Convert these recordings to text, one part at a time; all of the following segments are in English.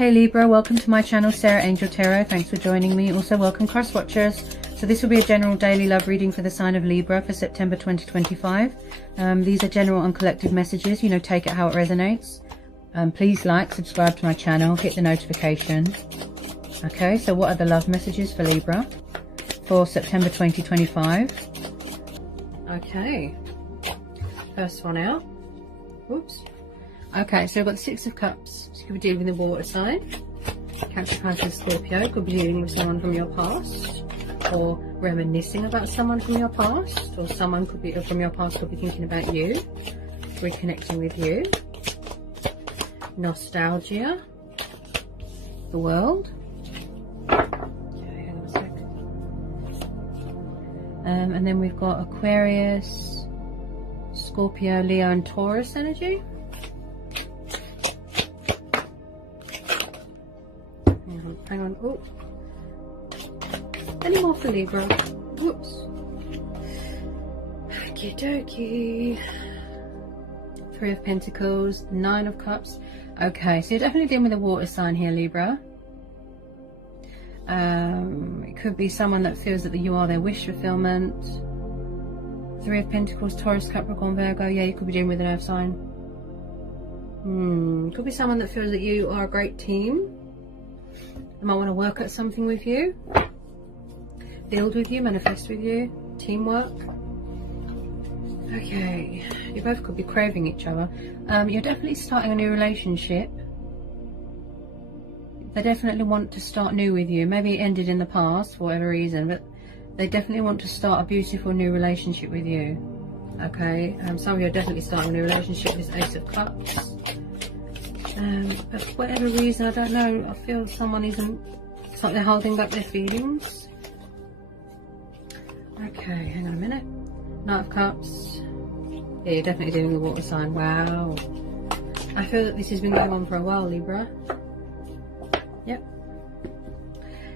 Hey Libra, welcome to my channel, Sarah Angel Tarot. Thanks for joining me. Also welcome cross watchers. So this will be a general daily love reading for the sign of Libra for September 2025. These are general and collective messages, you know, take it how it resonates. Please like, subscribe to my channel, hit the notification. Okay, so what are the love messages for Libra for September 2025? Okay, first one out. Whoops. Okay, so we've got the Six of Cups. So you could be dealing with the water sign. Cancer, Pisces, Scorpio. Could be dealing with someone from your past, or reminiscing about someone from your past, or someone could be from your past could be thinking about you, reconnecting with you. Nostalgia. The World. Okay, hang on a sec. And then we've got Aquarius, Scorpio, Leo, and Taurus energy. Hang on. Oh. Any more for Libra? Whoops. Okie dokie. Three of Pentacles, Nine of Cups. Okay, so you're definitely dealing with a water sign here, Libra. It could be someone that feels that you are their wish fulfillment. Three of Pentacles, Taurus, Capricorn, Virgo. Yeah, you could be dealing with an earth sign. Could be someone that feels that you are a great team. They might want to work at something with you, build with you, manifest with you, teamwork. Okay, you both could be craving each other. You're definitely starting a new relationship. They definitely want to start new with you. Maybe it ended in the past for whatever reason, but they definitely want to start a beautiful new relationship with you. Okay, some of you are definitely starting a new relationship. This Ace of Cups. But for whatever reason, I don't know, I feel someone isn't, it's like they're holding back their feelings. Okay, hang on a minute. Knight of Cups. Yeah, you're definitely doing the water sign. Wow. I feel that this has been going on for a while, Libra. Yep.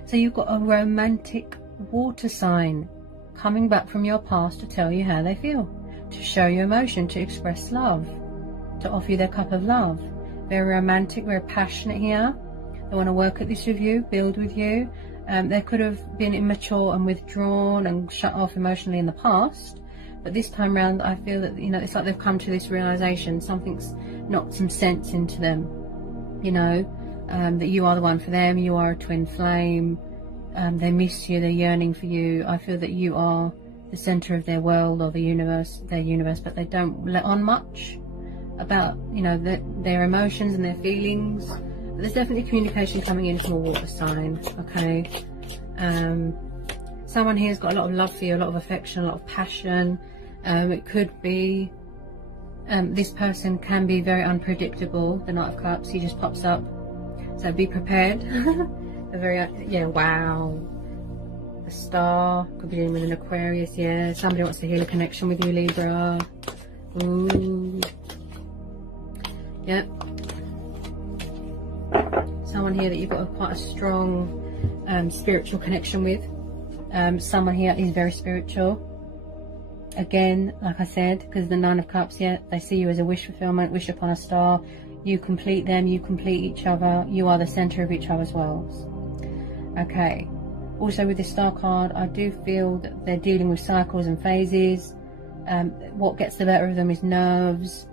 So you've got a romantic water sign coming back from your past to tell you how they feel, to show you emotion, to express love, to offer you their cup of love. Very romantic, very passionate here. They want to work at this with you, build with you. They could have been immature and withdrawn and shut off emotionally in the past, but this time around I feel that, you know, it's like they've come to this realization, something's knocked some sense into them, you know, that you are the one for them, you are a twin flame. They miss you, they're yearning for you. I feel that you are the center of their world, or the universe, their universe, but they don't let on much about, you know, their emotions and their feelings. But there's definitely communication coming in from a water sign. Okay, someone here's got a lot of love for you, a lot of affection, a lot of passion. It could be this person can be very unpredictable. The Knight of Cups, he just pops up, so be prepared. A very, yeah, wow. A Star, could be dealing with an Aquarius. Yeah, somebody wants to heal a connection with you, Libra. Ooh. Yep. Someone here that you've got quite a strong spiritual connection with. Someone here is very spiritual. Again, like I said, because the Nine of Cups, yeah, they see you as a wish fulfillment, wish upon a star. You complete them, you complete each other. You are the center of each other's worlds. Okay. Also with the Star card, I do feel that they're dealing with cycles and phases. What gets the better of them is nerves.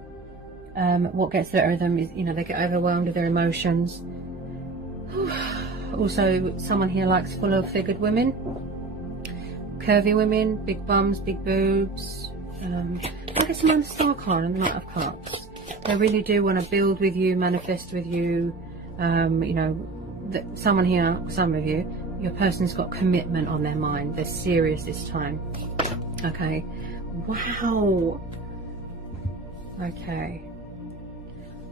What gets the better of them is, you know, they get overwhelmed with their emotions. Also, someone here likes full figured women, curvy women, big bums, big boobs. I guess I'm on the Star card and the Knight of Cups. They really do want to build with you, manifest with you. You know, that someone here, some of you, your person's got commitment on their mind. They're serious this time. Okay. Wow. Okay.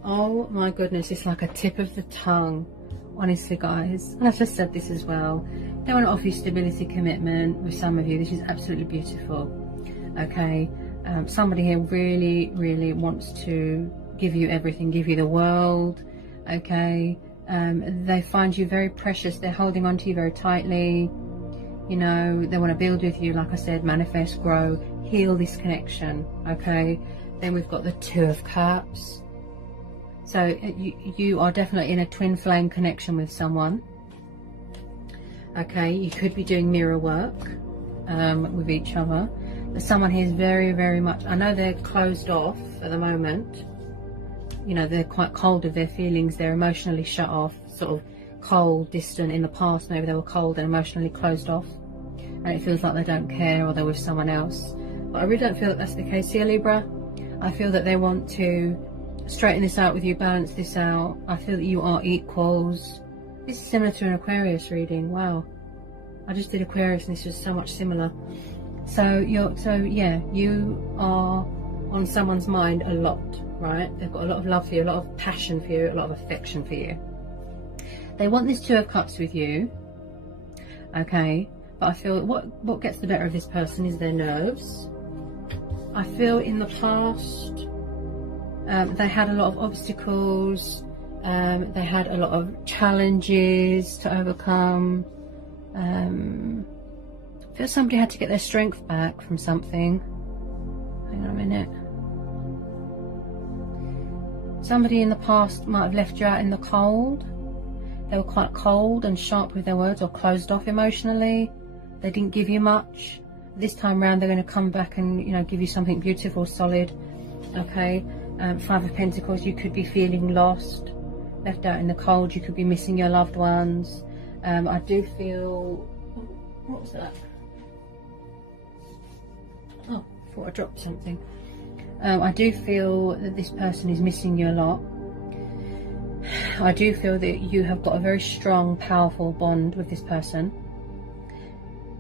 Oh my goodness, it's like a tip of the tongue. Honestly, guys, and I've just said this as well. They want to offer you stability, commitment with some of you. This is absolutely beautiful. Okay. Somebody here really, really wants to give you everything, give you the world. Okay. They find you very precious. They're holding on to you very tightly. You know, they want to build with you, like I said, manifest, grow, heal this connection. Okay. Then we've got the Two of Cups. So you are definitely in a twin flame connection with someone. Okay, you could be doing mirror work with each other. But someone here is very, very much, I know they're closed off at the moment. You know, they're quite cold of their feelings. They're emotionally shut off, sort of cold, distant. In the past, maybe they were cold and emotionally closed off. And it feels like they don't care, or they're with someone else. But I really don't feel that that's the case here, Libra. I feel that they want to straighten this out with you, balance this out. I feel that you are equals. This is similar to an Aquarius reading. Wow. I just did Aquarius and this was so much similar. So yeah, you are on someone's mind a lot, right? They've got a lot of love for you, a lot of passion for you, a lot of affection for you. They want this Two of Cups with you, okay? But I feel what gets the better of this person is their nerves. I feel in the past they had a lot of obstacles, they had a lot of challenges to overcome. I feel somebody had to get their strength back from something. Hang on a minute. Somebody in the past might have left you out in the cold. They were quite cold and sharp with their words, or closed off emotionally. They didn't give you much. This time round they're going to come back and, you know, give you something beautiful, solid. Okay, Five of Pentacles, you could be feeling lost, left out in the cold. You could be missing your loved ones. I do feel, what was that? Oh, I thought I dropped something. I do feel that this person is missing you a lot. I do feel that you have got a very strong, powerful bond with this person.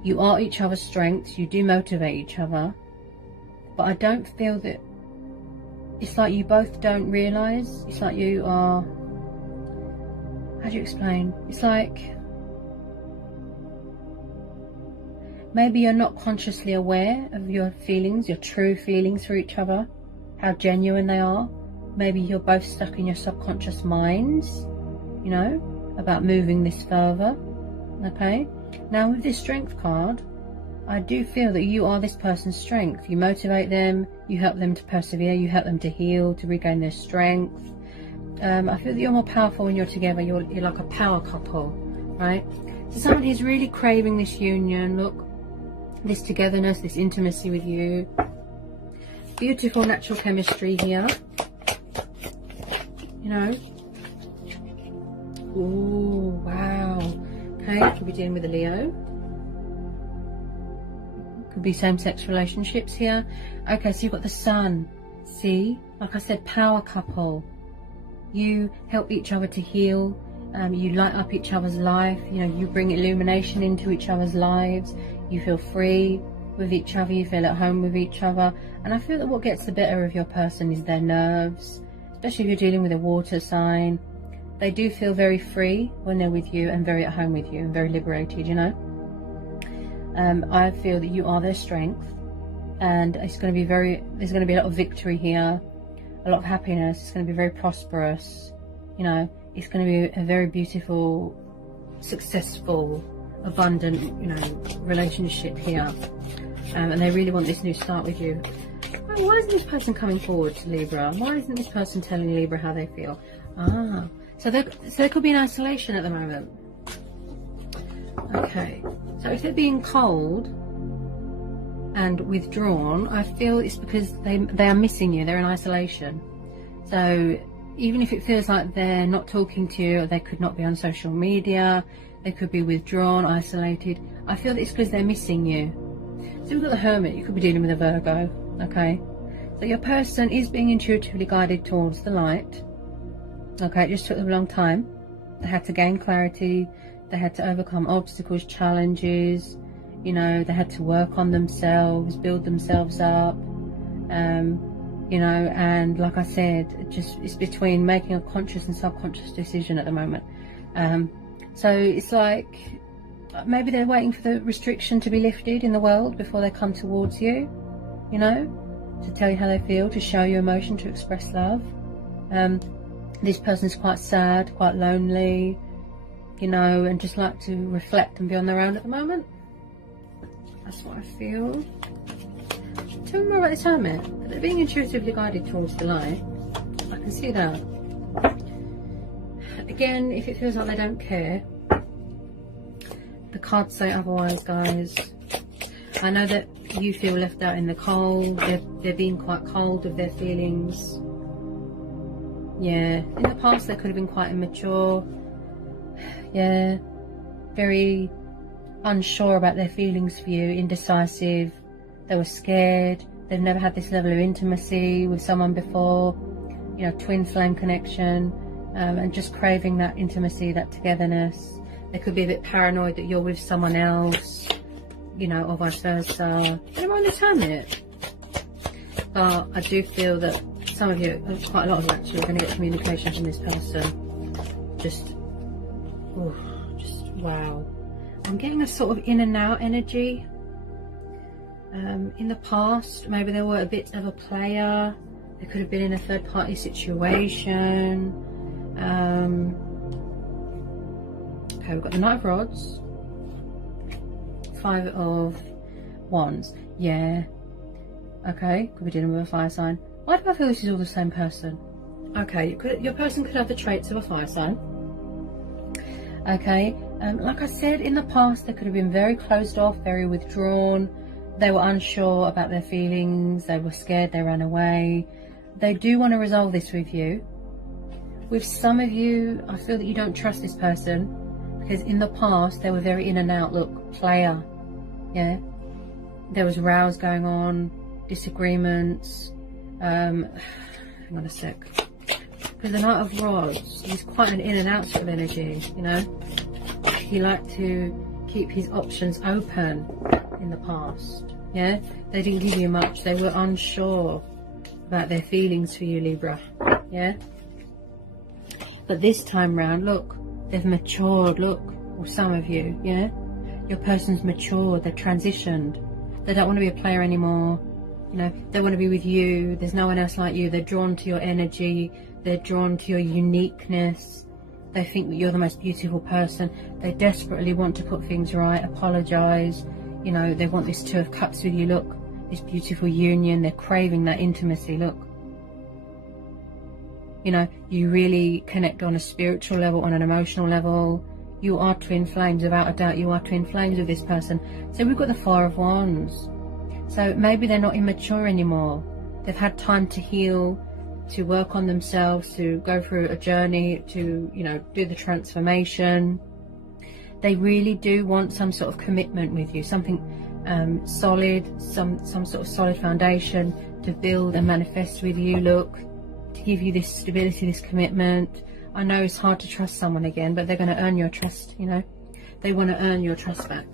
You are each other's strengths. You do motivate each other. But I don't feel that, it's like you both don't realise. It's like you are, how do you explain? It's like maybe you're not consciously aware of your feelings, your true feelings for each other, how genuine they are. Maybe you're both stuck in your subconscious minds, you know, about moving this further. Okay, now with this Strength card, I do feel that you are this person's strength. You motivate them, you help them to persevere, you help them to heal, to regain their strength. I feel that you're more powerful when you're together. You're like a power couple, right? So someone who's really craving this union, look, this togetherness, this intimacy with you. Beautiful natural chemistry here, you know. Oh wow. Okay, could be dealing with a Leo. Could be same-sex relationships here. Okay, so you've got the Sun. See, like I said, power couple. You help each other to heal. You light up each other's life. You know, you bring illumination into each other's lives. You feel free with each other. You feel at home with each other. And I feel that what gets the better of your person is their nerves, especially if you're dealing with a water sign. They do feel very free when they're with you, and very at home with you, and very liberated, you know. I feel that you are their strength, and it's going to be there's going to be a lot of victory here, a lot of happiness. It's going to be very prosperous, you know. It's going to be a very beautiful, successful, abundant, you know, relationship here. And they really want this new start with you. Why isn't this person coming forward to Libra? Why isn't this person telling Libra how they feel? So they could be in isolation at the moment. Okay, so if they're being cold and withdrawn, I feel it's because they are missing you. They're in isolation. So even if it feels like they're not talking to you, or they could not be on social media, they could be withdrawn, isolated, I feel that it's because they're missing you. So we've got the Hermit. You could be dealing with a Virgo. Okay, so your person is being intuitively guided towards the light. Okay, it just took them a long time. They had to gain clarity. They had to overcome obstacles, challenges. You know, they had to work on themselves, build themselves up. You know, and like I said, it's between making a conscious and subconscious decision at the moment. So it's like maybe they're waiting for the restriction to be lifted in the world before they come towards you, you know, to tell you how they feel, to show you emotion, to express love. This person's quite sad, quite lonely, you know, and just like to reflect and be on their own at the moment. That's what I feel. Tell me more about this Hermit. They're being intuitively guided towards the light. I can see that. Again, if it feels like they don't care, the cards say otherwise, guys. I know that you feel left out in the cold. They're being quite cold with their feelings. Yeah, in the past they could have been quite immature. Yeah, very unsure about their feelings for you, indecisive. They were scared. They've never had this level of intimacy with someone before. You know, twin flame connection, and just craving that intimacy, that togetherness. They could be a bit paranoid that you're with someone else, you know, or vice versa. And I'm on the Hermit. But I do feel that some of you, quite a lot of you actually, are going to get communication from this person. Just wow. I'm getting a sort of in and out energy. In the past, maybe they were a bit of a player. They could have been in a third party situation. Okay, we've got the Knight of Rods, Five of Wands. Yeah. Okay, could be dealing with a fire sign. Why do I feel this is all the same person? Okay, your person could have the traits of a fire sign. Okay, like I said, in the past they could have been very closed off, very withdrawn. They were unsure about their feelings. They were scared. They ran away. They do want to resolve this with you. With some of you, I feel that you don't trust this person because in the past they were very in and out. Look, player. Yeah, there was rows going on, disagreements. Hang on a sec. Because the Knight of Rods, he's quite an in and out sort of energy, you know. He liked to keep his options open in the past. Yeah, they didn't give you much. They were unsure about their feelings for you, Libra. Yeah, but this time round, look, they've matured. Look, or some of you, yeah, your person's matured. They've transitioned. They don't want to be a player anymore. You know, they want to be with you. There's no one else like you. They're drawn to your energy. They're drawn to your uniqueness. They think that you're the most beautiful person. They desperately want to put things right, apologize. You know, they want this Two of Cups with you. Look, this beautiful union. They're craving that intimacy. Look, you know, you really connect on a spiritual level, on an emotional level. You are twin flames, without a doubt. You are twin flames with this person. So we've got the Four of Wands. So maybe they're not immature anymore. They've had time to heal, to work on themselves, to go through a journey, to, you know, do the transformation. They really do want some sort of commitment with you, something solid, some sort of solid foundation to build and manifest with you. Look, to give you this stability, this commitment. I know it's hard to trust someone again, but they're going to earn your trust, you know. They want to earn your trust back,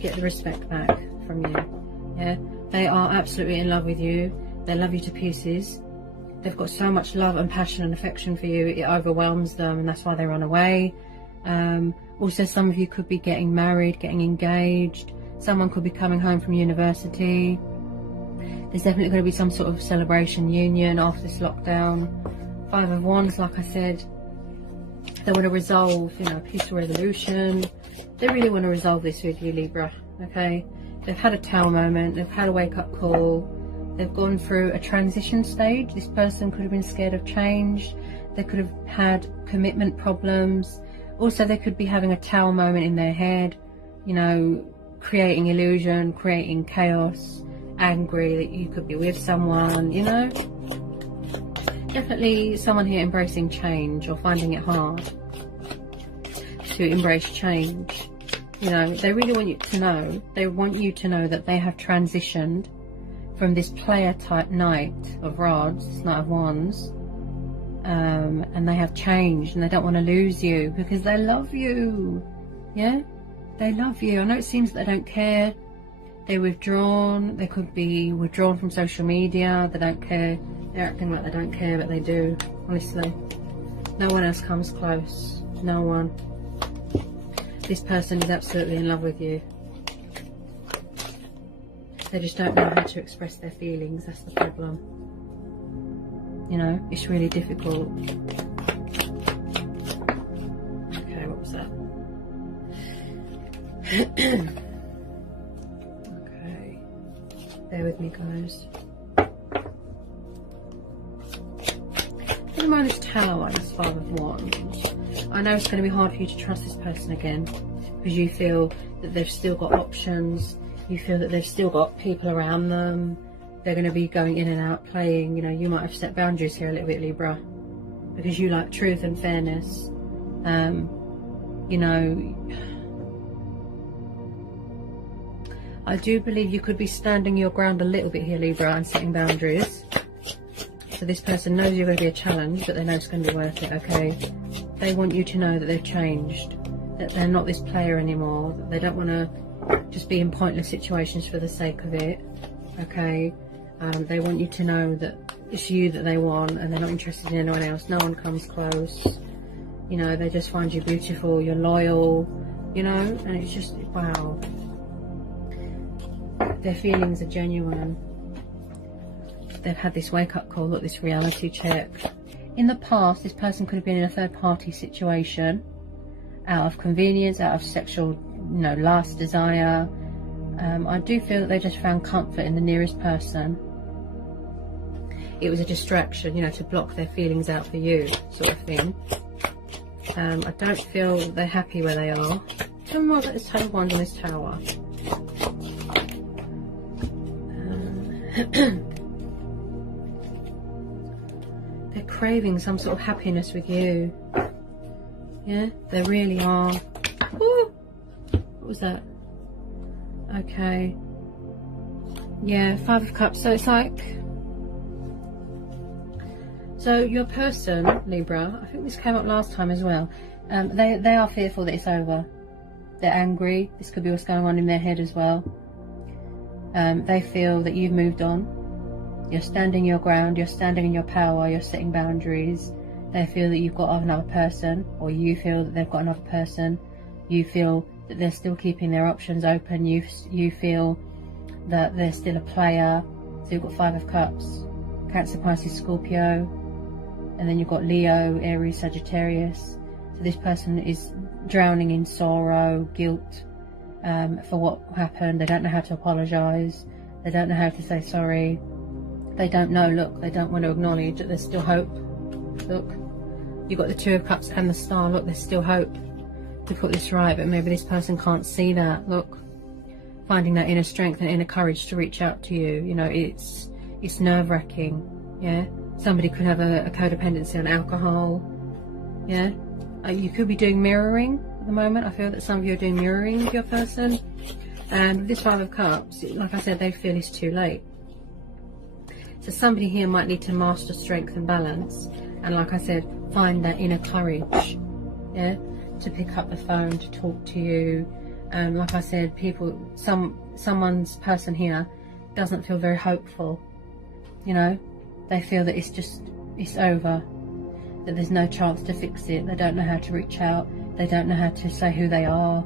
get the respect back from you. Yeah, they are absolutely in love with you. They love you to pieces. They've got so much love and passion and affection for you, it overwhelms them, and that's why they run away. Also, some of you could be getting married, getting engaged. Someone could be coming home from university. There's definitely going to be some sort of celebration, union after this lockdown. Five of Wands, like I said, they want to resolve, you know, a peaceful resolution. They really want to resolve this with you, Libra, okay? They've had a tower moment, they've had a wake-up call, they've gone through a transition stage. This person could have been scared of change. They could have had commitment problems. Also, they could be having a tower moment in their head, you know, creating illusion, creating chaos, angry that you could be with someone, you know. Definitely someone here embracing change or finding it hard to embrace change. You know, they really want you to know, they want you to know that they have transitioned from this player type Knight of Rods, Knight of Wands, and they have changed, and they don't want to lose you because they love you. Yeah, they love you. I know it seems that they don't care. They're withdrawn. They could be withdrawn from social media. They don't care. They're acting like they don't care, but they do. Honestly, no one else comes close. No one. This person is absolutely in love with you. They just don't know how to express their feelings. That's the problem. You know, it's really difficult. Okay, what was that? Okay, bear with me, guys. What am I this Tower, this Five of Wands. I know it's going to be hard for you to trust this person again, because you feel that they've still got options. You feel that they've still got people around them. They're going to be going in and out, playing. You know, you might have set boundaries here a little bit, Libra, because you like truth and fairness. You know, I do believe you could be standing your ground a little bit here, Libra, and setting boundaries. So this person knows you're going to be a challenge, but they know it's going to be worth it, okay? They want you to know that they've changed, that they're not this player anymore, that they don't want to just be in pointless situations for the sake of it, okay? They want you to know that it's you that they want, and they're not interested in anyone else. No one comes close. You know, they just find you beautiful, you're loyal, you know, and it's just, wow. Their feelings are genuine. They've had this wake-up call, look, this reality check. In the past, this person could have been in a third-party situation, out of convenience, out of sexual, you know, lust, desire. I do feel that they just found comfort in the nearest person. It was a distraction, you know, to block their feelings out for you, sort of thing. I don't feel they're happy where they are. Tell me more about this Ten of Wands in this Tower. They're craving some sort of happiness with you. Yeah, they really are. Ooh, what was that? Okay. Yeah, Five of Cups. So it's like, so your person, Libra, I think this came up last time as well. They are fearful that it's over. They're angry. This could be what's going on in their head as well. They feel that you've moved on. You're standing your ground, you're standing in your power, you're setting boundaries. They feel that you've got another person, or you feel that they've got another person. You feel that they're still keeping their options open. You feel that they're still a player. So you've got Five of Cups, Cancer, Pisces, Scorpio, and then you've got Leo, Aries, Sagittarius. So this person is drowning in sorrow, guilt for what happened. They don't know how to apologise. They don't know how to say sorry. They don't know, look, they don't want to acknowledge that there's still hope. Look, you've got the Two of Cups and the Star. Look, there's still hope to put this right, but maybe this person can't see that. Look, finding that inner strength and inner courage to reach out to you. You know, it's nerve-wracking, yeah? Somebody could have a codependency on alcohol, yeah? You could be doing mirroring at the moment. I feel that some of you are doing mirroring with your person. And this Five of Cups, like I said, they feel it's too late. So somebody here might need to master strength and balance, and like I said, find that inner courage, yeah, to pick up the phone, to talk to you. Like I said, someone's person here doesn't feel very hopeful, you know. They feel that it's over, that there's no chance to fix it. They don't know how to reach out. They don't know how to say who they are,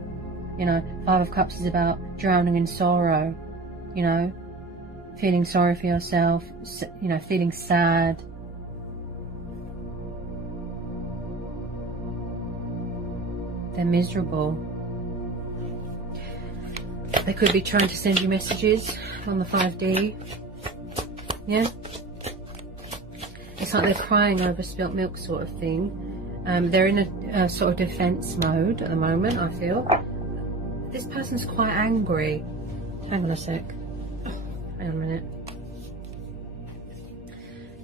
you know. Five of Cups is about drowning in sorrow, you know. Feeling sorry for yourself, you know, feeling sad. They're miserable. They could be trying to send you messages on the 5D. Yeah? It's like they're crying over spilt milk sort of thing. They're in a sort of defense mode at the moment, I feel. This person's quite angry. Hang on a sec. Hang on a minute.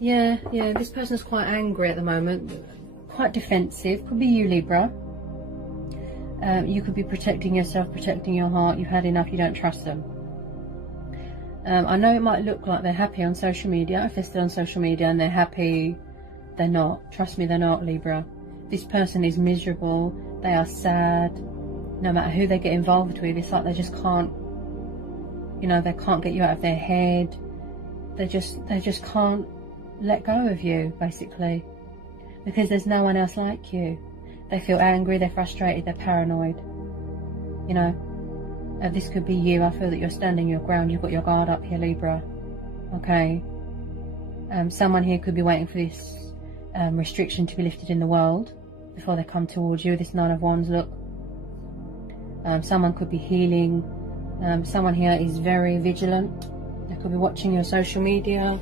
Yeah, this person's quite angry at the moment, quite defensive. Could be you, Libra. You could be protecting yourself, protecting your heart. You've had enough, you don't trust them. I know it might look like they're happy on social media. If they're still on social media and they're happy, they're not. Trust me, they're not, Libra. This person is miserable. They are sad. No matter who they get involved with, it's like they just can't, you know, they can't get you out of their head. They just can't let go of you, basically, because there's no one else like you. They feel angry, they're frustrated, they're paranoid. You know, this could be you. I feel that you're standing your ground. You've got your guard up here, Libra. Okay. Someone here could be waiting for this restriction to be lifted in the world before they come towards you. This Nine of Wands, look. Someone could be healing. Someone here is very vigilant. They could be watching your social media.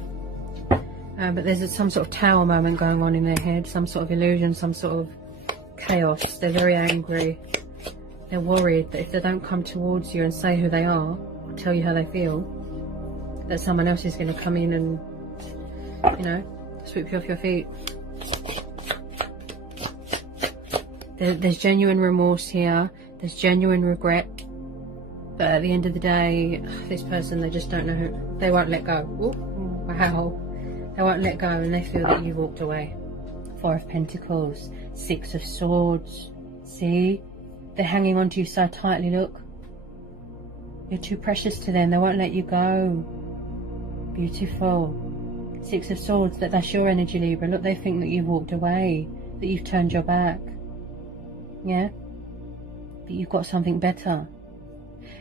But there's some sort of tower moment going on in their head, some sort of illusion, some sort of chaos. They're very angry. They're worried that if they don't come towards you and say who they are, or tell you how they feel, that someone else is going to come in and, you know, sweep you off your feet. There's genuine remorse here. There's genuine regret. But at the end of the day, this person, they just don't know who. They won't let go. Ooh, wow. They won't let go, and they feel that you've walked away. Four of Pentacles. Six of Swords. See? They're hanging on to you so tightly, look. You're too precious to them. They won't let you go. Beautiful. Six of Swords. That's your energy, Libra. Look, they think that you've walked away. That you've turned your back. Yeah? But you've got something better.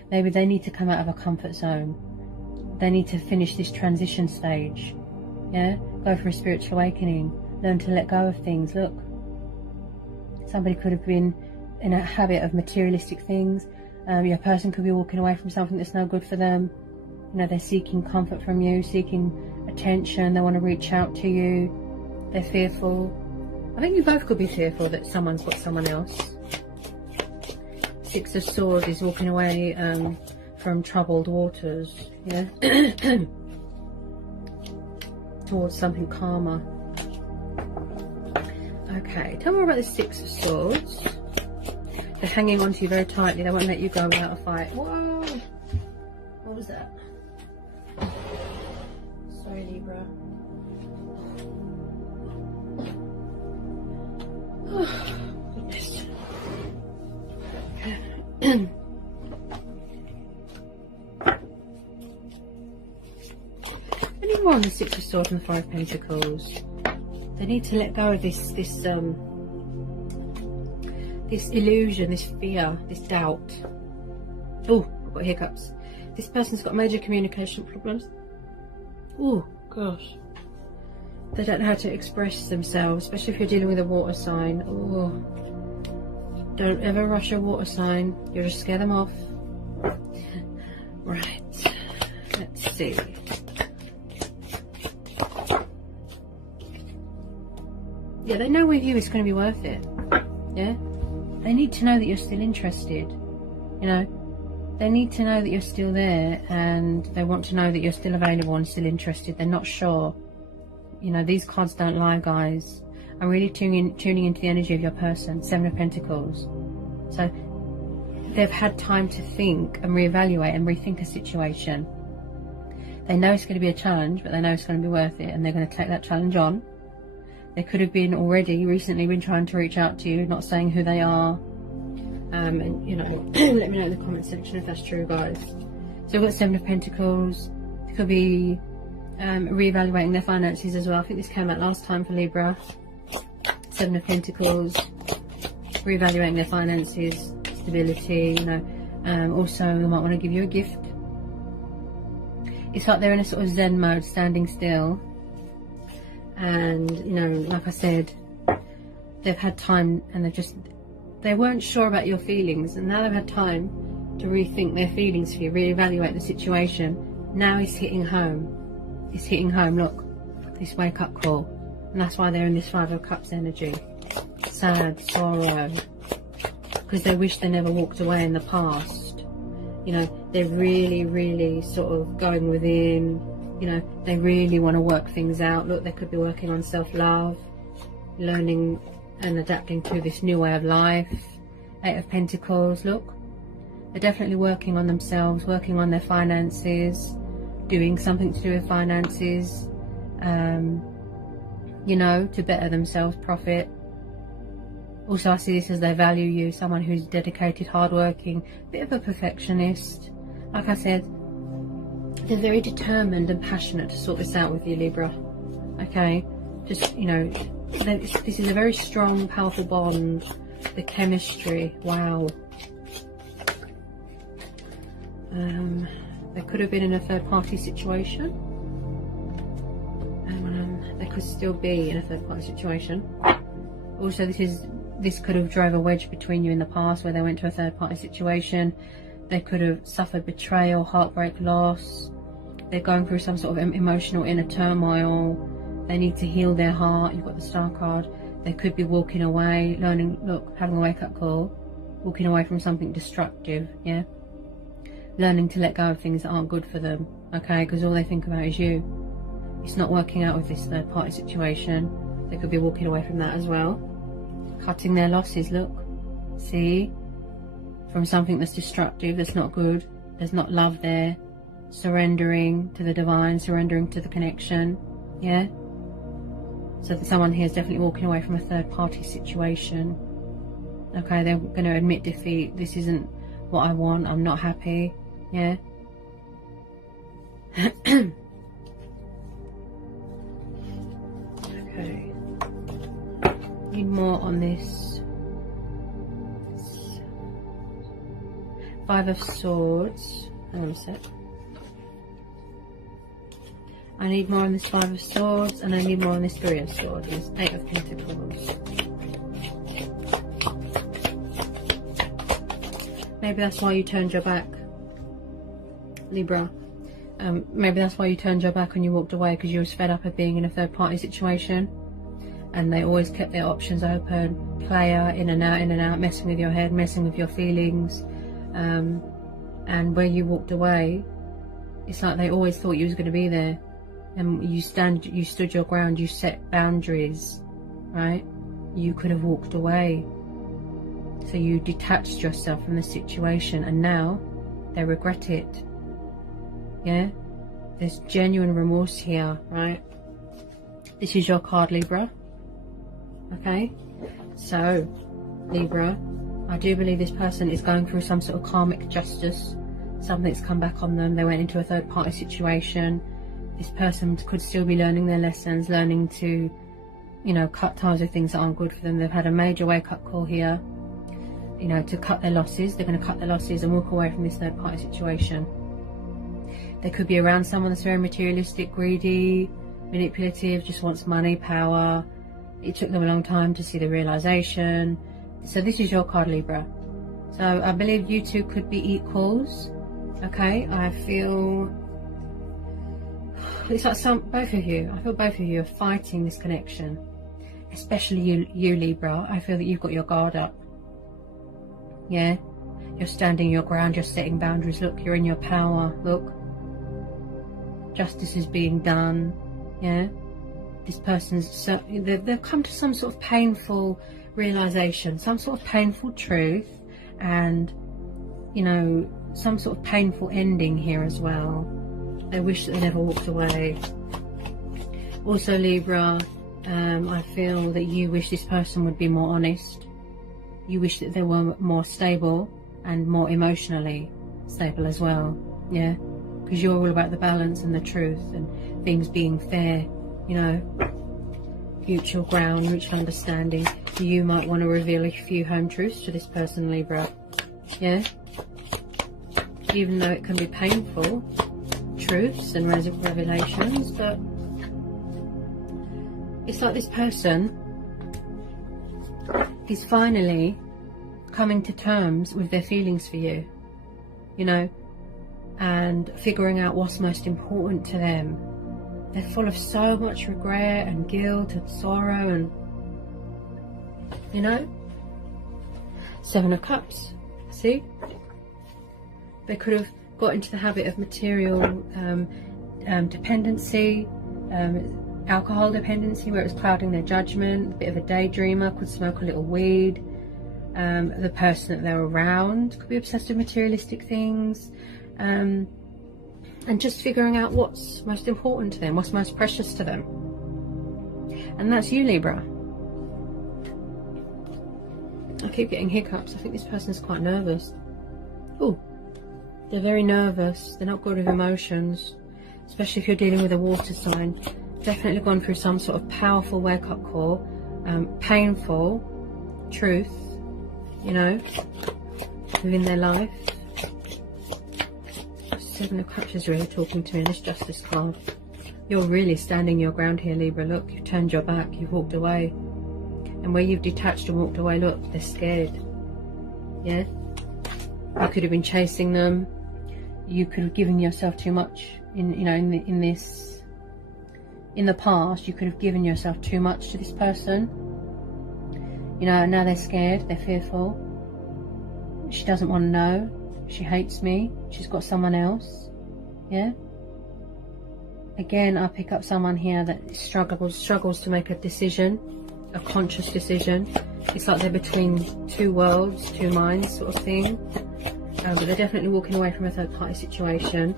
Maybe they need to come out of a comfort zone. They need to finish this transition stage. Yeah? Go for a spiritual awakening. Learn to let go of things. Look. Somebody could have been in a habit of materialistic things. Your person could be walking away from something that's no good for them. You know, they're seeking comfort from you, seeking attention. They want to reach out to you. They're fearful. I think you both could be fearful that someone's got someone else. Six of Swords is walking away from troubled waters, yeah, towards something calmer. Okay, tell me more about the Six of Swords. They're hanging on to you very tightly. They won't let you go without a fight. Whoa! What was that? Sorry, Libra. Oh, goodness. Any more on the Six of Swords and the Five of Pentacles? They need to let go of this illusion, this fear, this doubt. Oh, I've got hiccups. This person's got major communication problems. Oh, gosh. They don't know how to express themselves, especially if you're dealing with a water sign. Oh, don't ever rush a water sign. You'll just scare them off. Right. Let's see. Yeah, they know with you it's going to be worth it. Yeah? They need to know that you're still interested. You know? They need to know that you're still there, and they want to know that you're still available and still interested. They're not sure. You know, these cards don't lie, guys. I'm really tuning into the energy of your person. Seven of Pentacles. So they've had time to think and reevaluate and rethink a situation. They know it's going to be a challenge, but they know it's going to be worth it, and they're going to take that challenge on. They could have been recently been trying to reach out to you, not saying who they are. And, you know, let me know in the comment section if that's true, guys. So we've got Seven of Pentacles. It could be reevaluating their finances as well. I think this came out last time for Libra. Seven of Pentacles. Reevaluating their finances, stability, you know. Also, they might want to give you a gift. It's like they're in a sort of Zen mode, standing still. And, you know, like I said, they've had time, and they weren't sure about your feelings, and now they've had time to rethink their feelings for you, reevaluate the situation. Now it's hitting home. It's hitting home, look, this wake up call. And that's why they're in this Five of Cups energy. Sad, sorrow, because they wish they never walked away in the past. You know, they're really, really sort of going within. You know, they really want to work things out. Look, they could be working on self-love, learning and adapting to this new way of life. Eight of Pentacles, look. They're definitely working on themselves, working on their finances, doing something to do with finances, you know, to better themselves, profit. Also, I see this as they value you, someone who's dedicated, hardworking, bit of a perfectionist. Like I said, they're very determined and passionate to sort this out with you, Libra. Okay? Just, you know, this is a very strong, powerful bond. The chemistry, wow. They could have been in a third-party situation. They could still be in a third-party situation. Also, this could have drove a wedge between you in the past, where they went to a third-party situation. They could have suffered betrayal, heartbreak, loss. They're going through some sort of emotional inner turmoil. They need to heal their heart. You've got the Star card. They could be walking away, learning, look, having a wake-up call, walking away from something destructive, yeah? Learning to let go of things that aren't good for them, okay? Because all they think about is you. It's not working out with this third-party situation. They could be walking away from that as well. Cutting their losses, look. See? From something that's destructive, that's not good. There's not love there. Surrendering to the divine, surrendering to the connection, yeah? So that someone here is definitely walking away from a third-party situation. Okay, they're going to admit defeat. This isn't what I want. I'm not happy. Yeah. Okay. Need more on this. 5 of Swords. Hang on a sec. I need more on this 5 of Swords, and I need more on this 3 of Swords. This 8 of Pentacles. Maybe that's why you turned your back, Libra. Maybe that's why you turned your back and you walked away, because you was fed up of being in a third-party situation. And they always kept their options open. Player, in and out, messing with your head, messing with your feelings. And where you walked away, it's like they always thought you was going to be there. And you stood your ground, you set boundaries, right? You could have walked away. So you detached yourself from the situation, and now they regret it. Yeah? There's genuine remorse here, right? This is your card, Libra. Okay? So, Libra, I do believe this person is going through some sort of karmic justice. Something's come back on them. They went into a third-party situation. This person could still be learning their lessons, learning to, you know, cut ties with things that aren't good for them. They've had a major wake-up call here, you know, to cut their losses. They're going to cut their losses and walk away from this third-party situation. They could be around someone that's very materialistic, greedy, manipulative, just wants money, power. It took them a long time to see the realization. So this is your card, Libra. So I believe you two could be equals. Okay, I feel it's like both of you. I feel both of you are fighting this connection. Especially you Libra. I feel that you've got your guard up. Yeah, you're standing your ground. You're setting boundaries. Look, you're in your power. Look, justice is being done. Yeah, this person's they've come to some sort of painful realization, some sort of painful truth, and you know, some sort of painful ending here as well. They wish that they never walked away. Also, Libra, I feel that you wish this person would be more honest. You wish that they were more stable and more emotionally stable as well. Yeah, because you're all about the balance and the truth and things being fair, you know, mutual ground, mutual understanding. You might want to reveal a few home truths to this person, Libra. Yeah, even though it can be painful, truths and revelations, but it's like this person is finally coming to terms with their feelings for you, you know, and figuring out what's most important to them. They're full of so much regret and guilt and sorrow and, you know, 7 of Cups. See? They could have got into the habit of material dependency, alcohol dependency, where it was clouding their judgment. A bit of a daydreamer, could smoke a little weed. The person that they're around could be obsessed with materialistic things, and just figuring out what's most important to them, what's most precious to them. And that's you, Libra. I keep getting hiccups. I think this person's quite nervous. Oh, they're very nervous. They're not good with emotions, especially if you're dealing with a water sign. Definitely gone through some sort of powerful wake-up call, painful truth, you know, within their life. 7 of Cups is really talking to me in this Justice card. You're really standing your ground here, Libra. Look, you've turned your back, you've walked away. And where you've detached and walked away, look, they're scared. Yeah? You could have been chasing them. You could have given yourself too much in, you know, in in the past you could have given yourself too much to this person. You know, now they're scared, they're fearful. She doesn't want to know. She hates me. She's got someone else. Yeah? Again, I pick up someone here that struggles to make a decision, a conscious decision. It's like they're between two worlds, two minds sort of thing. But they're definitely walking away from a third party situation.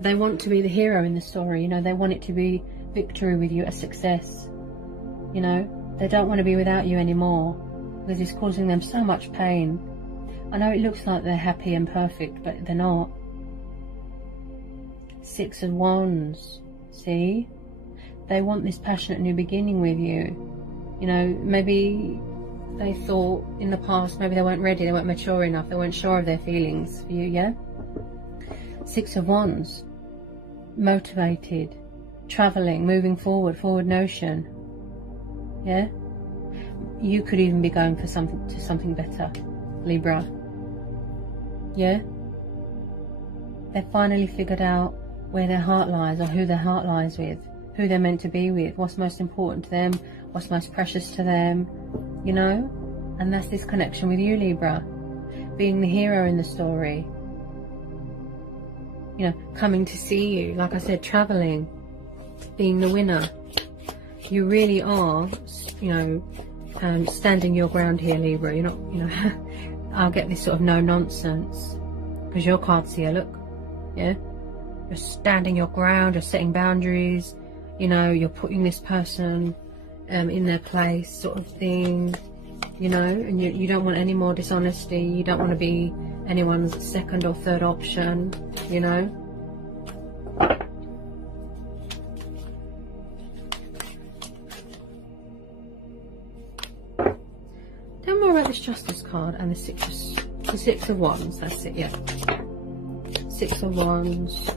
They want to be the hero in the story, you know, they want it to be victory with you, a success. You know, they don't want to be without you anymore because it's causing them so much pain. I know it looks like they're happy and perfect, but they're not. Six of Wands, see? They want this passionate new beginning with you. You know, maybe they thought in the past, maybe they weren't ready, they weren't mature enough, they weren't sure of their feelings for you, yeah? Six of Wands, motivated, travelling, moving forward, forward notion, yeah? You could even be going for something better, Libra, yeah? They've finally figured out where their heart lies, or who their heart lies with, who they're meant to be with, what's most important to them, what's most precious to them, you know? And that's this connection with you, Libra, being the hero in the story, you know, coming to see you, like I said, travelling, being the winner. You really are, you know, standing your ground here, Libra. You're not, you know, I'll get this sort of no nonsense, because your cards here, look, yeah? You're standing your ground, you're setting boundaries, you know, you're putting this person in their place, sort of thing, you know, and you don't want any more dishonesty, you don't want to be anyone's second or third option, you know. Tell me more about this Justice card and the Six of Wands, that's it, yeah. Six of Wands.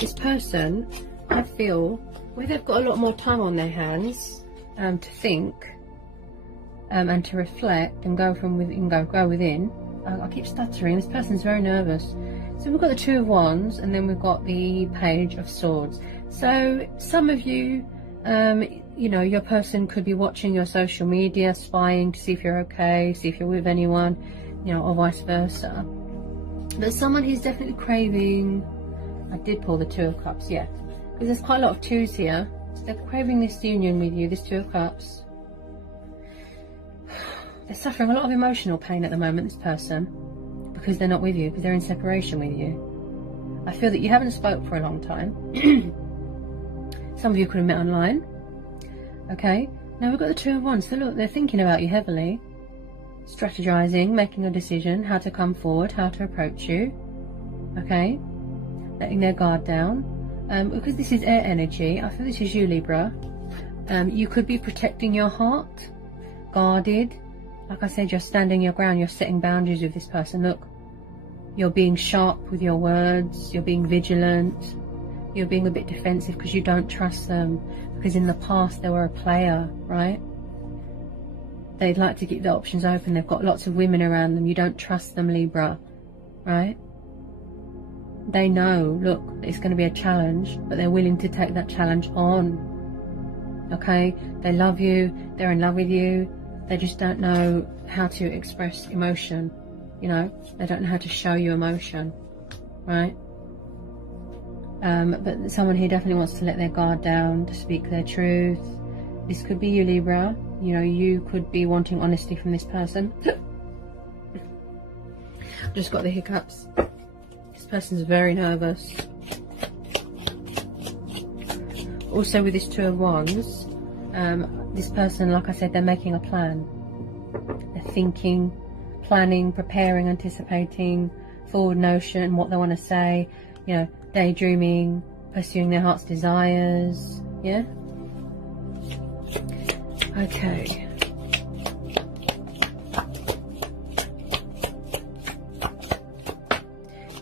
This person, I feel, where they've got a lot more time on their hands to think and to reflect and go from within, go within. I keep stuttering. This person's very nervous. So we've got the Two of Wands, and then we've got the Page of Swords. So some of you, you know, your person could be watching your social media, spying to see if you're okay, see if you're with anyone, you know, or vice versa. But someone who's definitely craving, I did pull the Two of Cups, yeah, because there's quite a lot of twos here. So they're craving this union with you, this Two of Cups. They're suffering a lot of emotional pain at the moment, this person, because they're not with you, because they're in separation with you. I feel that you haven't spoke for a long time. Some of you could have met online. Okay, now we've got the Two of Wands. So look, they're thinking about you heavily, strategizing, making a decision, how to come forward, how to approach you. Okay, letting their guard down. Because this is air energy, I feel this is you, Libra. You could be protecting your heart, guarded. Like I said, you're standing your ground, you're setting boundaries with this person. Look, you're being sharp with your words, you're being vigilant, you're being a bit defensive because you don't trust them, because in the past they were a player, right? They'd like to keep the options open, they've got lots of women around them, you don't trust them, Libra, right? They know, look, it's going to be a challenge, but they're willing to take that challenge on, okay? They love you, they're in love with you, they just don't know how to express emotion, you know? They don't know how to show you emotion, right? But someone who definitely wants to let their guard down, to speak their truth. This could be you, Libra. You know, you could be wanting honesty from this person. Just got the hiccups. This person's very nervous. Also with this Two of Wands, this person, like I said, they're making a plan. They're thinking, planning, preparing, anticipating, forward notion, what they want to say, you know, daydreaming, pursuing their heart's desires, yeah? Okay.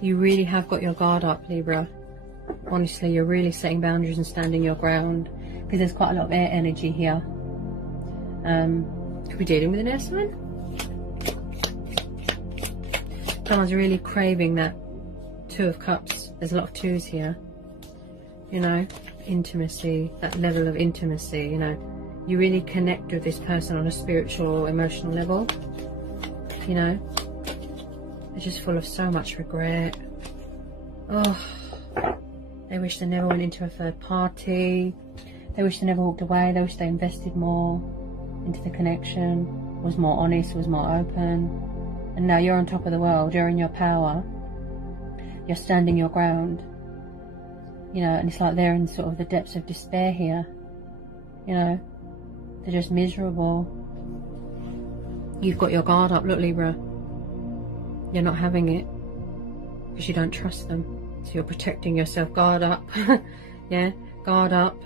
You really have got your guard up, Libra. Honestly, you're really setting boundaries and standing your ground, because there's quite a lot of air energy here. Could be dealing with an air sign? Someone's really craving that Two of Cups. There's a lot of twos here. You know, intimacy, that level of intimacy, you know. You really connect with this person on a spiritual, emotional level. You know, they're just full of so much regret. Oh, they wish they never went into a third party. They wish they never walked away. They wish they invested more into the connection, was more honest, was more open. And now you're on top of the world. You're in your power. You're standing your ground. You know, and it's like they're in sort of the depths of despair here. You know, they're just miserable. You've got your guard up. Look, Libra. You're not having it because you don't trust them. So you're protecting yourself. Guard up. Yeah, guard up.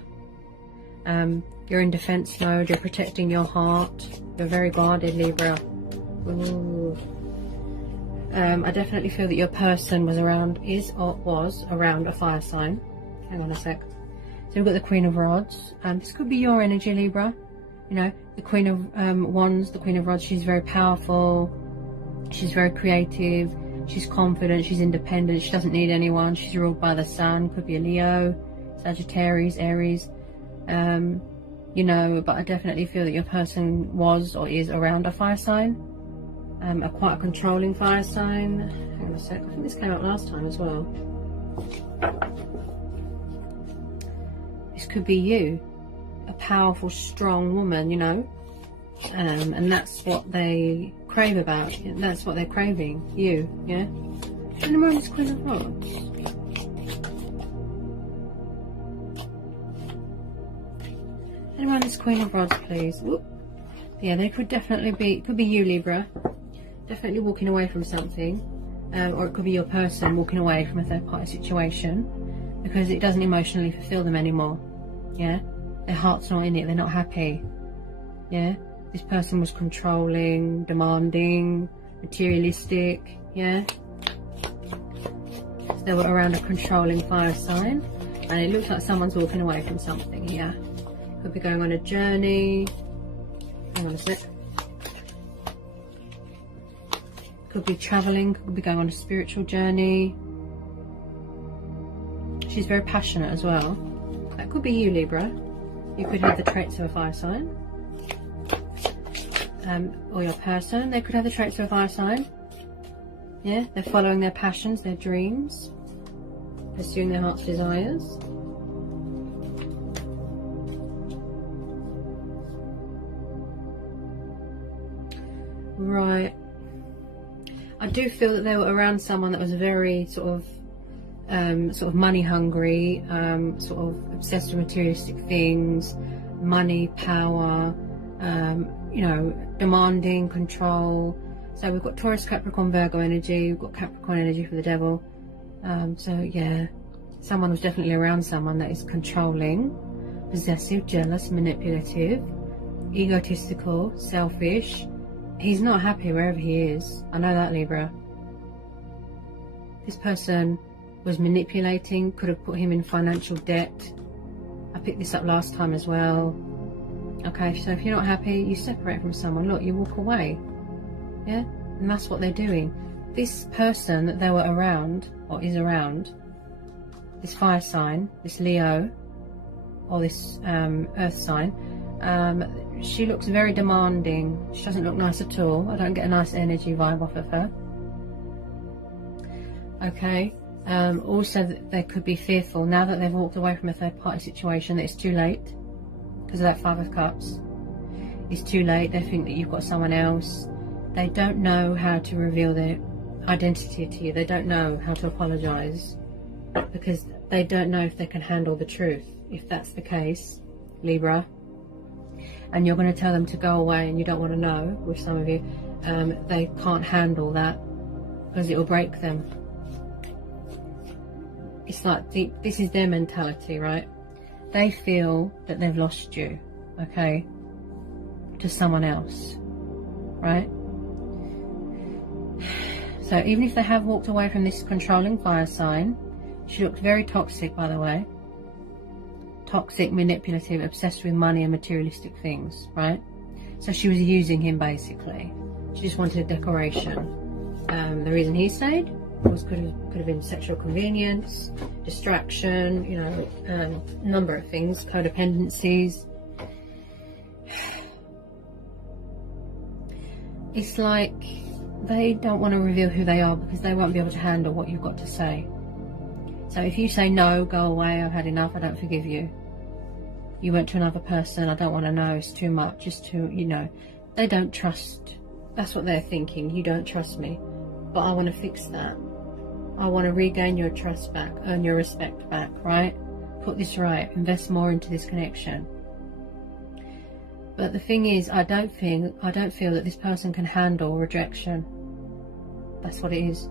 You're in defense mode. You're protecting your heart. You're very guarded, Libra. Ooh. I definitely feel that your person was around, was around a fire sign. Hang on a sec. So we've got the Queen of Rods. This could be your energy, Libra. You know, the Queen of Wands, the Queen of Rods, she's very powerful. She's very creative. She's confident. She's independent. She doesn't need anyone. She's ruled by the sun. Could be a Leo, Sagittarius, Aries. You know, but I definitely feel that your person was or is around a fire sign. Quite a controlling fire sign. Hang on a sec. I think this came out last time as well. This could be you. A powerful, strong woman, you know. And that's what they crave about. That's what they're craving. You, yeah? And around this Queen of Rods. And around this Queen of Rods, please. Whoop. Yeah, they could definitely be, it could be you, Libra. Definitely walking away from something. Or it could be your person walking away from a third party situation because it doesn't emotionally fulfill them anymore. Yeah? Their heart's not in it, they're not happy. Yeah? This person was controlling, demanding, materialistic. Yeah? So they were around a controlling fire sign. And it looks like someone's walking away from something here. Could be going on a journey. Hang on a sec. Could be travelling, could be going on a spiritual journey. She's very passionate as well. That could be you, Libra. You could have the traits of a fire sign. Or your person, they could have the traits of a fire sign. Yeah, they're following their passions, their dreams, pursuing their heart's desires. Right. I do feel that they were around someone that was very sort of money hungry, sort of obsessed with materialistic things, money, power, you know, demanding, control. So we've got Taurus, Capricorn, Virgo energy. We've got Capricorn energy for the devil. So yeah, someone was definitely around someone that is controlling, possessive, jealous, manipulative, egotistical, selfish. He's not happy wherever he is. I know that, Libra. This person was manipulating, could have put him in financial debt. I picked this up last time as well. Okay, so if you're not happy, you separate from someone. Look, you walk away. Yeah? And that's what they're doing. This person that they were around, or is around, this fire sign, this Leo, or this earth sign, she looks very demanding. She doesn't look nice at all. I don't get a nice energy vibe off of her. Okay. Also, they could be fearful now that they've walked away from a third party situation that it's too late because of that Five of Cups. It's too late. They think that you've got someone else. They don't know how to reveal their identity to you. They don't know how to apologize because they don't know if they can handle the truth. If that's the case, Libra, and you're going to tell them to go away and you don't want to know, with some of you, they can't handle that because it will break them. It's like, this is their mentality, right? They feel that they've lost you, okay, to someone else, right? So even if they have walked away from this controlling fire sign, she looked very toxic, by the way. Toxic, manipulative, obsessed with money and materialistic things, right? So she was using him basically. She just wanted a decoration. The reason he stayed, course, could have been sexual convenience, distraction, you know, a number of things, codependencies. It's like they don't want to reveal who they are because they won't be able to handle what you've got to say. So if you say no, go away, I've had enough, I don't forgive you. You went to another person, I don't want to know, it's too much, it's too, you know. They don't trust. That's what they're thinking. You don't trust me. But I want to fix that. I want to regain your trust back, earn your respect back, right? Put this right, invest more into this connection. But the thing is, I don't feel that this person can handle rejection. That's what it is.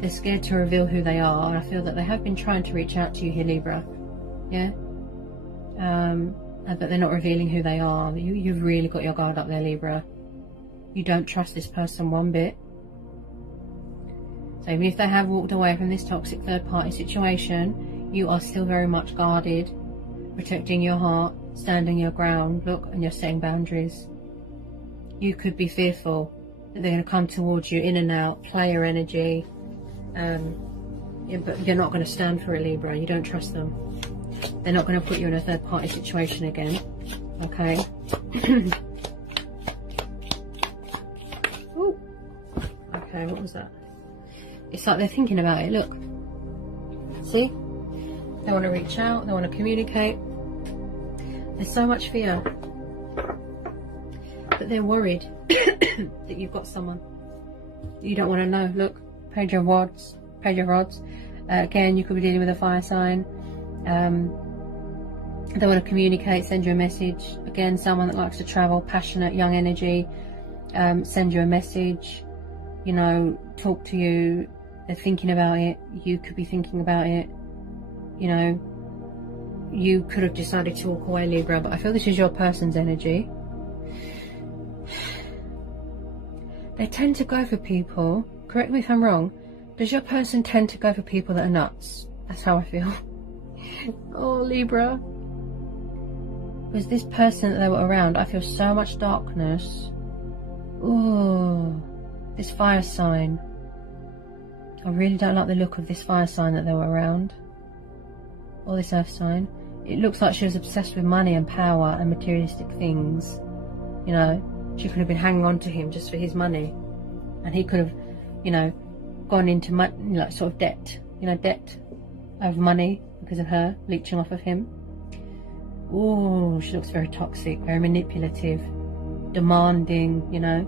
They're scared to reveal who they are, and I feel that they have been trying to reach out to you here, Libra. Yeah? But they're not revealing who they are. You've really got your guard up there, Libra. You don't trust this person one bit. So even if they have walked away from this toxic third-party situation, you are still very much guarded, protecting your heart, standing your ground, look, and you're setting boundaries. You could be fearful that they're going to come towards you in and out, play your energy, but you're not going to stand for it, Libra. You don't trust them. They're not going to put you in a third-party situation again, okay? Ooh. Okay, what was that? It's like they're thinking about it, look. See? They want to reach out, they want to communicate. There's so much fear. But they're worried that you've got someone. You don't want to know. Look, Page of Rods. Page of Rods. Again, you could be dealing with a fire sign. They want to communicate, send you a message. Again, someone that likes to travel, passionate, young energy. Send you a message. You know, talk to you. They're thinking about it. You could be thinking about it. You know, you could have decided to walk away, Libra, but I feel this is your person's energy. They tend to go for people, correct me if I'm wrong, does your person tend to go for people that are nuts? That's how I feel. Oh, Libra. Because this person that they were around, I feel so much darkness. Oh, this fire sign. I really don't like the look of this fire sign that they were around. Or this earth sign. It looks like she was obsessed with money and power and materialistic things. You know, she could have been hanging on to him just for his money. And he could have, you know, gone into like sort of debt. You know, debt over money because of her, leeching off of him. Oh, she looks very toxic, very manipulative, demanding, you know.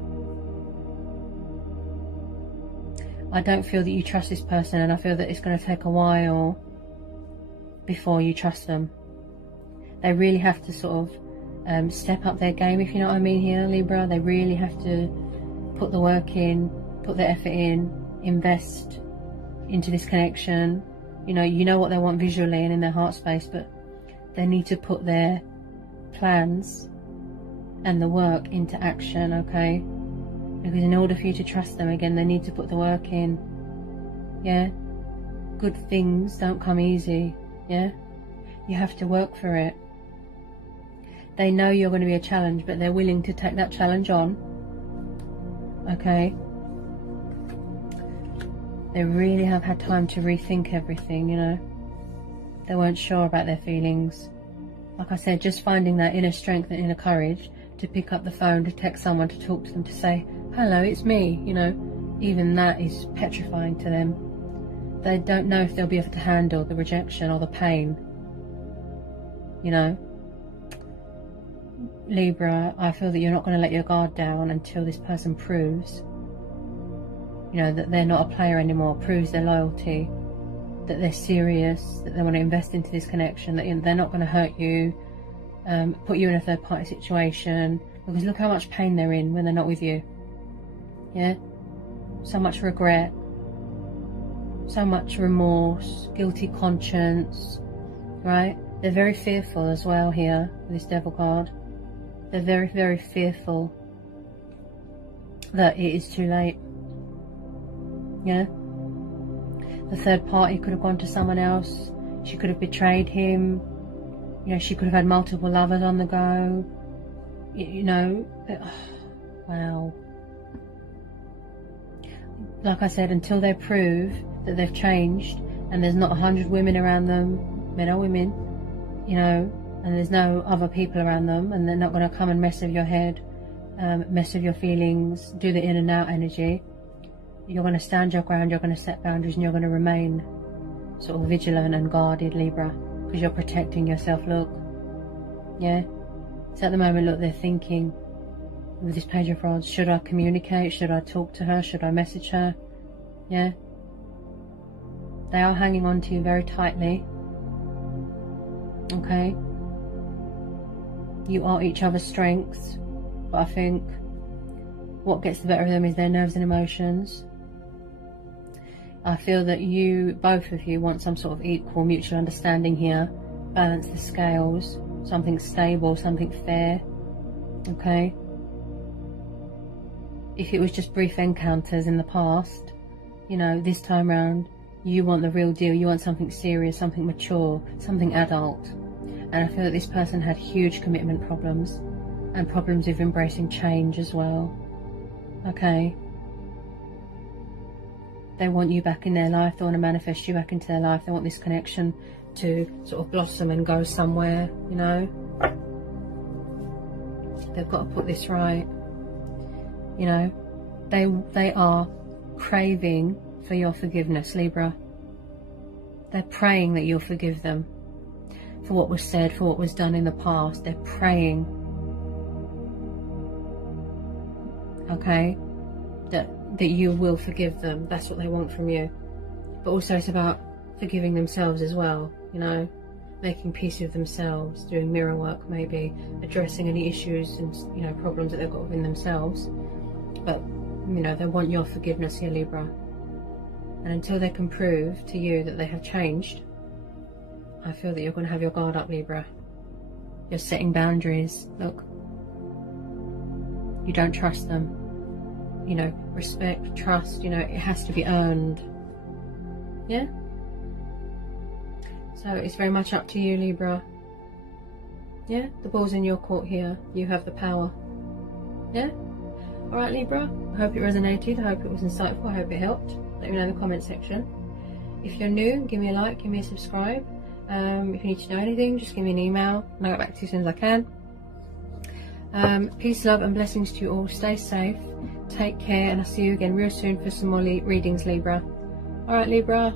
I don't feel that you trust this person, and I feel that it's going to take a while before you trust them. They really have to sort of step up their game, if you know what I mean here, Libra. They really have to put the work in, put the effort in, invest into this connection. You know what they want visually and in their heart space, but they need to put their plans and the work into action, okay? Because in order for you to trust them again, they need to put the work in. Yeah? Good things don't come easy. Yeah? You have to work for it. They know you're going to be a challenge, but they're willing to take that challenge on. Okay? They really have had time to rethink everything, you know. They weren't sure about their feelings. Like I said, just finding that inner strength and inner courage to pick up the phone, to text someone, to talk to them, to say, hello, it's me, you know. Even that is petrifying to them. They don't know if they'll be able to handle the rejection or the pain. You know. Libra, I feel that you're not going to let your guard down until this person proves, you know, that they're not a player anymore, proves their loyalty, that they're serious, that they want to invest into this connection, that they're not going to hurt you, put you in a third party situation, because look how much pain they're in when they're not with you. Yeah? So much regret, so much remorse, guilty conscience, right? They're very fearful as well here with this devil card. They're very, very fearful that it is too late. Yeah? The third party could have gone to someone else. She could have betrayed him. You know, she could have had multiple lovers on the go. You know, wow. like I said, until they prove that they've changed and there's not 100 women around them, men or women, you know, and there's no other people around them, and they're not going to come and mess with your head, mess with your feelings, do the in and out energy, you're going to stand your ground, you're going to set boundaries, and you're going to remain sort of vigilant and guarded, Libra, because you're protecting yourself. Look, yeah. So at the moment, look, they're thinking with this Page of Rods, should I communicate? Should I talk to her? Should I message her? Yeah. They are hanging on to you very tightly. Okay. You are each other's strengths, but I think what gets the better of them is their nerves and emotions. I feel that you, both of you, want some sort of equal mutual understanding here. Balance the scales. Something stable, something fair. Okay. If it was just brief encounters in the past, you know, this time round, you want the real deal. You want something serious, something mature, something adult. And I feel that this person had huge commitment problems and problems with embracing change as well. Okay. They want you back in their life. They want to manifest you back into their life. They want this connection to sort of blossom and go somewhere, you know. They've got to put this right. You know, they are craving for your forgiveness, Libra. They're praying that you'll forgive them for what was said, for what was done in the past. They're praying, okay, that you will forgive them. That's what they want from you. But also it's about forgiving themselves as well, you know, making peace with themselves, doing mirror work, maybe addressing any issues and, you know, problems that they've got within themselves. But, you know, they want your forgiveness here, Libra. And until they can prove to you that they have changed, I feel that you're going to have your guard up, Libra. You're setting boundaries. Look, you don't trust them. You know, respect, trust, you know, it has to be earned. Yeah? So it's very much up to you, Libra. Yeah? The ball's in your court here. You have the power. Yeah? Alright, Libra. I hope it resonated. I hope it was insightful. I hope it helped. Let me know in the comment section. If you're new, give me a like, give me a subscribe. If you need to know anything, just give me an email and I'll get back to you as soon as I can. Peace, love and blessings to you all. Stay safe. Take care, and I'll see you again real soon for some more readings, Libra. Alright, Libra.